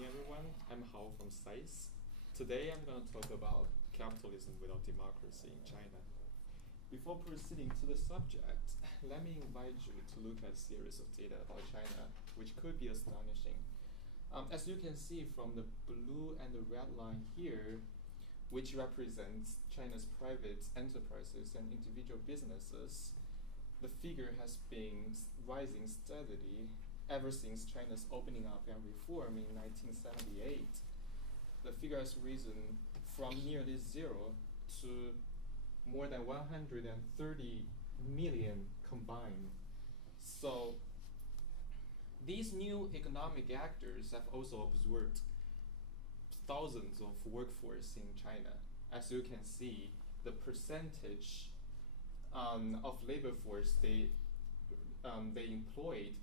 evening, everyone. I'm Hao from SAIS. Today, I'm going to talk about capitalism without democracy in China. Before proceeding to the subject, let me invite you to look at a series of data about China, which could be astonishing. As you can see from the blue and the red line here, which represents China's private enterprises and individual businesses, the figure has been rising steadily ever since China's opening up and reform in 1978. The figure has risen from nearly zero to more than 130 million combined. So these new economic actors have also absorbed thousands of workforce in China. As you can see, the percentage of labor force they employed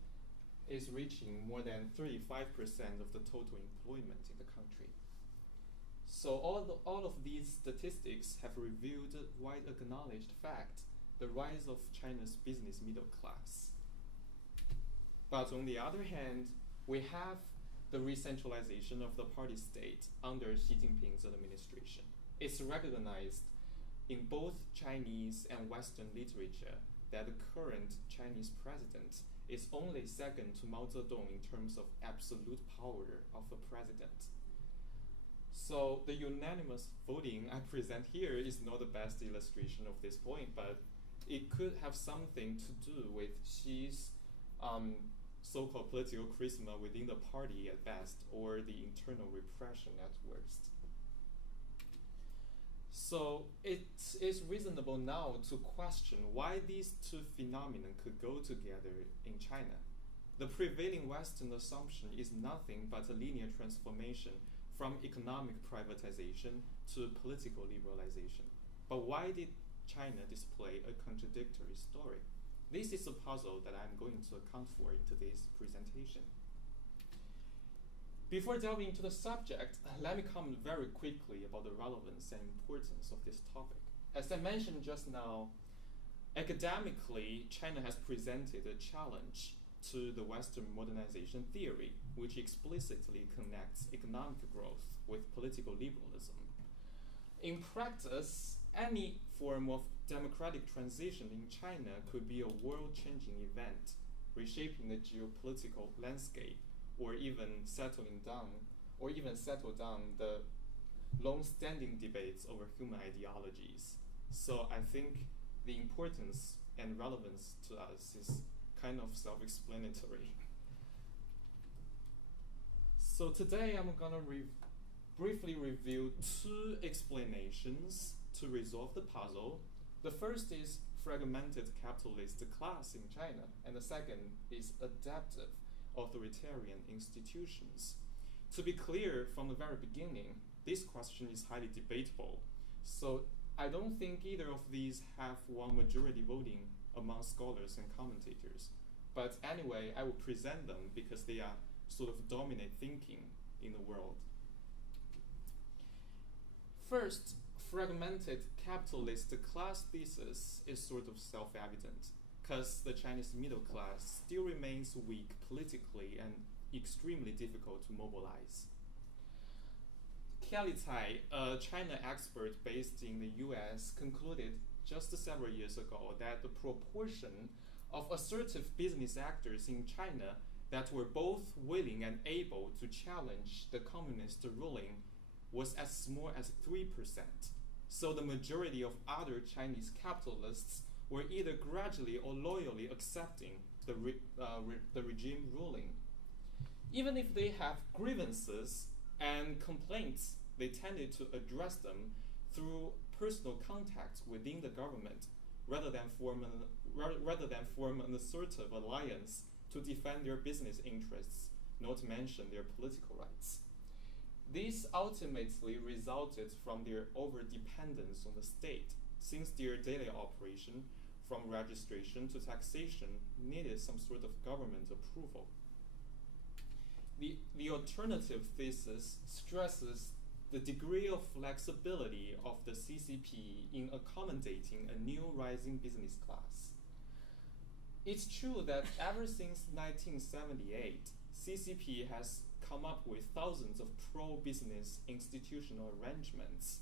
is reaching more than 35% of the total employment in the country. So all of these statistics have revealed a wide acknowledged fact, the rise of China's business middle class. But on the other hand, we have the re-centralization of the party state under Xi Jinping's administration. It's recognized in both Chinese and Western literature that the current Chinese president is only second to Mao Zedong in terms of absolute power of a president. So the unanimous voting I present here is not the best illustration of this point, but it could have something to do with Xi's so-called political charisma within the party at best, or the internal repression at worst. So it is reasonable now to question why these two phenomena could go together in China. The prevailing Western assumption is nothing but a linear transformation from economic privatization to political liberalization. But why did China display a contradictory story? This is a puzzle that I'm going to account for in today's presentation. Before delving into the subject, let me comment very quickly about the relevance and importance of this topic. As I mentioned just now, academically, China has presented a challenge to the Western modernization theory, which explicitly connects economic growth with political liberalism. In practice, any form of democratic transition in China could be a world-changing event, reshaping the geopolitical landscape, or even settle down the long-standing debates over human ideologies. So I think the importance and relevance to us is kind of self-explanatory. So today I'm gonna briefly review two explanations to resolve the puzzle. The first is fragmented capitalist class in China, and the second is adaptive authoritarian institutions. To be clear from the very beginning, this question is highly debatable. So I don't think either of these have won majority voting among scholars and commentators. But anyway, I will present them because they are sort of dominant thinking in the world. First, fragmented capitalist class thesis is sort of self-evident, because the Chinese middle class still remains weak politically and extremely difficult to mobilize. Kelly Tsai, a China expert based in the US, concluded just several years ago that the proportion of assertive business actors in China that were both willing and able to challenge the communist ruling was as small as 3%. So the majority of other Chinese capitalists were either gradually or loyally accepting the regime ruling. Even if they have grievances and complaints, they tended to address them through personal contacts within the government, rather than form an assertive alliance to defend their business interests, not to mention their political rights. This ultimately resulted from their over-dependence on the state, since their daily operation, from registration to taxation, needed some sort of government approval. The alternative thesis stresses the degree of flexibility of the CCP in accommodating a new rising business class. It's true that ever since 1978, CCP has come up with thousands of pro-business institutional arrangements.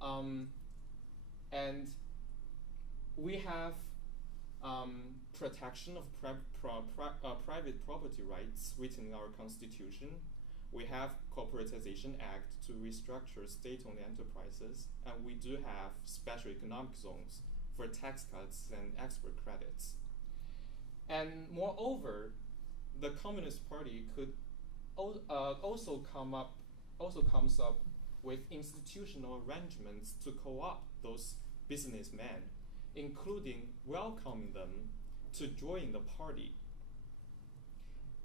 And we have protection of private property rights written in our constitution. We have Corporatization Act to restructure state-owned enterprises, and we do have special economic zones for tax cuts and export credits. And moreover, the Communist Party could also comes up with institutional arrangements to co-opt those businessmen, including welcoming them to join the party.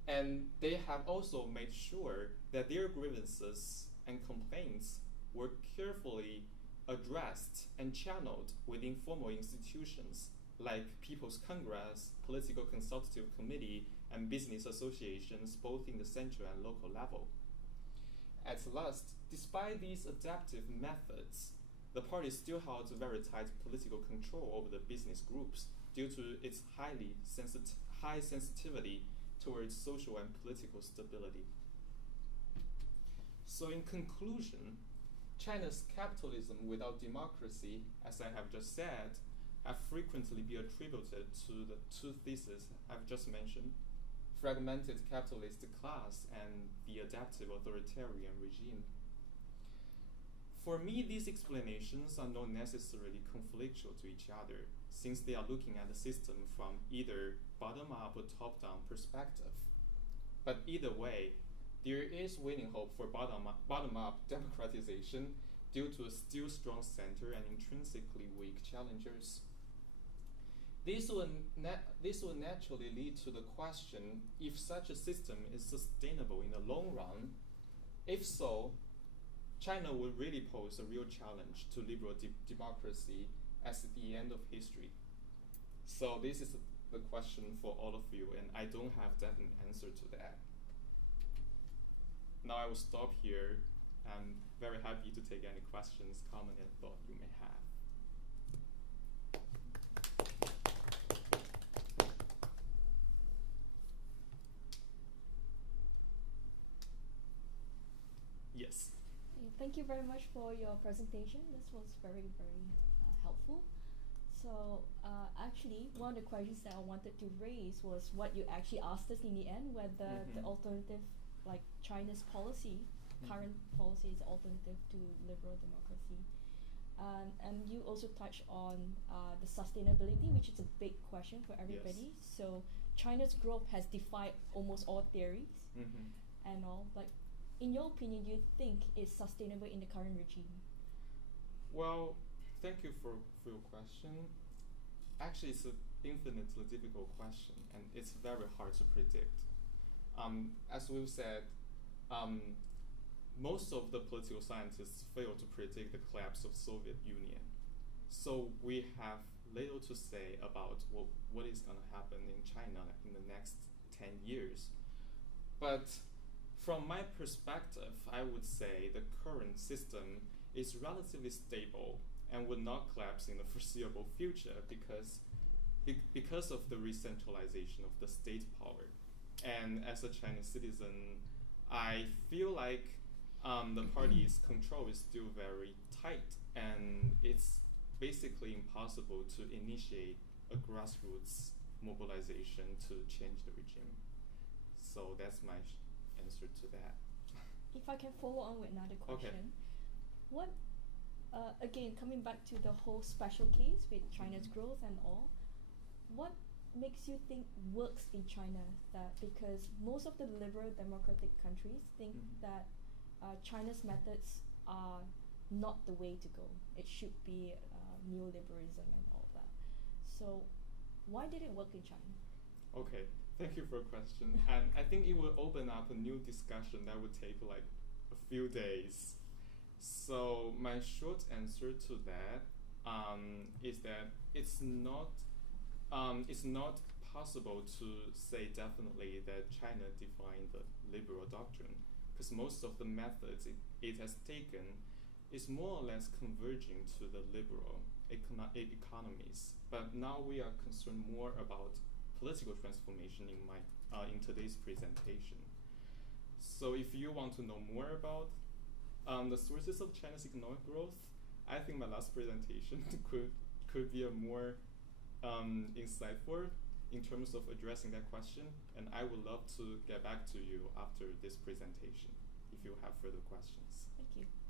And they have also made sure that their grievances and complaints were carefully addressed and channeled within formal institutions like People's Congress, Political Consultative Committee, and business associations both in the central and local level. At last, despite these adaptive methods, the party still holds a very tight political control over the business groups due to its high sensitivity towards social and political stability. So in conclusion, China's capitalism without democracy, as I have just said, have frequently been attributed to the two theses I've just mentioned: fragmented capitalist class and the adaptive authoritarian regime. For me, these explanations are not necessarily conflictual to each other, since they are looking at the system from either bottom-up or top-down perspective. But either way, there is winning hope for bottom-up democratization due to a still strong center and intrinsically weak challengers. This will naturally lead to the question if such a system is sustainable in the long run. If so, China will really pose a real challenge to liberal democracy as the end of history. So this is the question for all of you, and I don't have definite answer to that. Now I will stop here. I'm very happy to take any questions, comment, and thought you may have. Yes. Thank you very much for your presentation. This was very, very helpful. So actually, one of the questions that I wanted to raise was what you actually asked us in the end, whether the alternative, like China's policy, current policy is alternative to liberal democracy. And you also touched on the sustainability, which is a big question for everybody. Yes. So China's growth has defied almost all theories and all. Like, in your opinion, do you think it's sustainable in the current regime? Well, thank you for your question. Actually, it's an infinitely difficult question, and it's very hard to predict. As we've said, most of the political scientists fail to predict the collapse of Soviet Union. So we have little to say about what is going to happen in China in the next 10 years. But from my perspective, I would say the current system is relatively stable and will not collapse in the foreseeable future because of the re-centralization of the state power. And as a Chinese citizen, I feel like the party's control is still very tight, and it's basically impossible to initiate a grassroots mobilization to change the regime. So that's my answer to that. If I can follow on with another question. Okay. What, again, coming back to the whole special case with China's growth and all, what makes you think works in China? That because most of the liberal democratic countries think that China's methods are not the way to go. It should be neoliberalism and all that. So why did it work in China? Okay, thank you for your question. And I think it will open up a new discussion that would take like a few days. So my short answer to that is that it's not possible to say definitely that China defined the liberal doctrine, because most of the methods it has taken is more or less converging to the liberal economies. But now we are concerned more about political transformation, in my in today's presentation. So if you want to know more about the sources of China's economic growth, I think my last presentation could be a more insightful in terms of addressing that question, and I would love to get back to you after this presentation if you have further questions. Thank you.